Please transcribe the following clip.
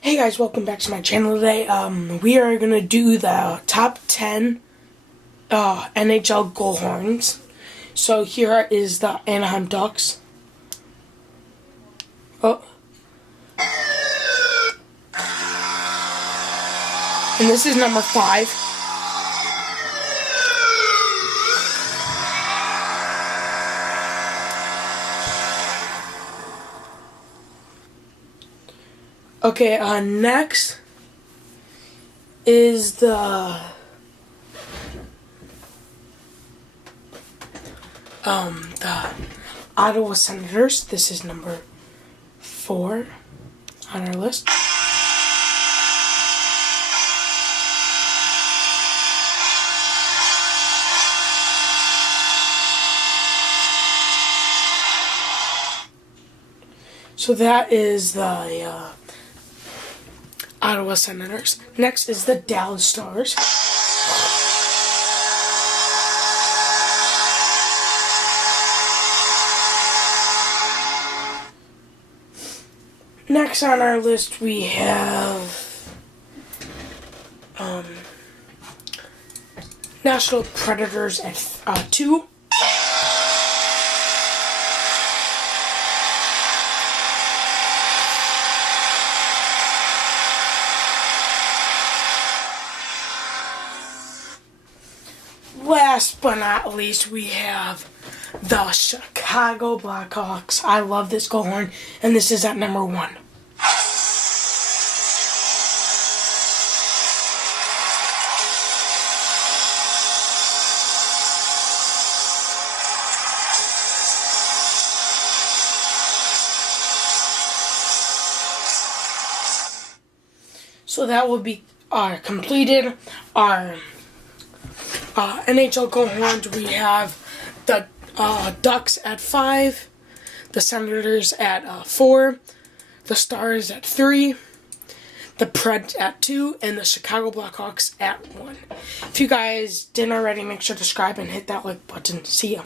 Hey guys, welcome back to my channel today. We are going to do the top 10 NHL Goal Horns. So here is the Anaheim Ducks. Oh. And this is number 5. Okay, next is the Ottawa Senators. This is number 4 on our list. So that is the Ottawa Senators. Next is the Dallas Stars. Next on our list we have Nashville Predators at 2. Last but not least, we have the Chicago Blackhawks. I love this goal horn, and this is at number 1. So that will be completed our NHL Goal Horns. We have the Ducks at 5, the Senators at 4, the Stars at 3, the Preds at 2, and the Chicago Blackhawks at 1. If you guys didn't already, make sure to subscribe and hit that like button. See ya.